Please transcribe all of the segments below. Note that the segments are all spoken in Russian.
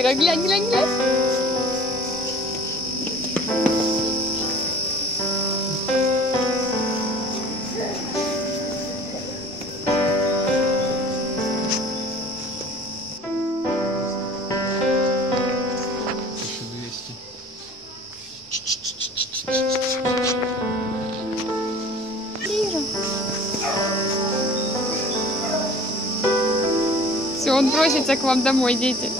Кира, глянь, глянь, глянь. Все, он просится к вам домой, дети.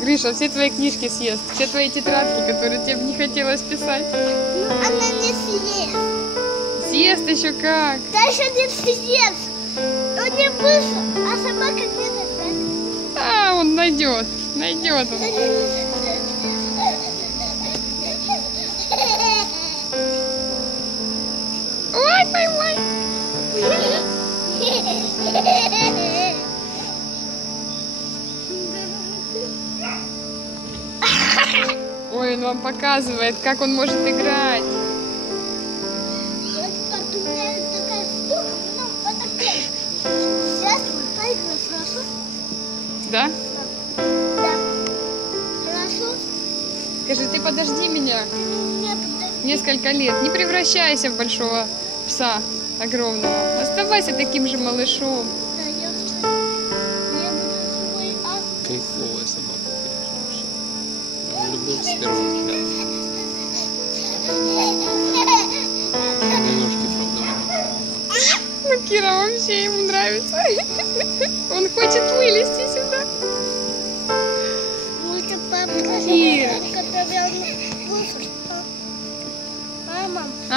Гриша, все твои книжки съест, все твои тетрадки, которые тебе не хотелось писать. Ну, она не съест. Съест еще как. Даже не съест. Он не быстро, а собака не достать. А, он найдет, найдет он. Ой, ой, ой. Ой, он вам показывает, как он может играть. Вот у меня такая штука, ну, вот такая. Сейчас вот поиграю, хорошо? Да? Да. Хорошо? Скажи, ты подожди меня Ты меня подожди. несколько лет. Не превращайся в большого пса огромного. Оставайся таким же малышом. Да, я хочу. Я буду свой ак. Кайфовая собака, конечно, вообще. Любовь с первого взгляда. Немножко, правда, много. Ну, Кира вообще ему нравится. Он хочет вылезти сюда. Лучше папа, Кира. который он выслушал. Мама. А?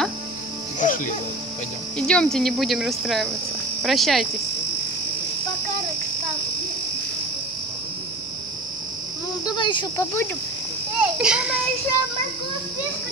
Пошли, ладно, пойдем. Идемте, не будем расстраиваться. Прощайтесь. Пока, Рокстар. Ну, давай еще побудем. Эй, мама, еще могу списку.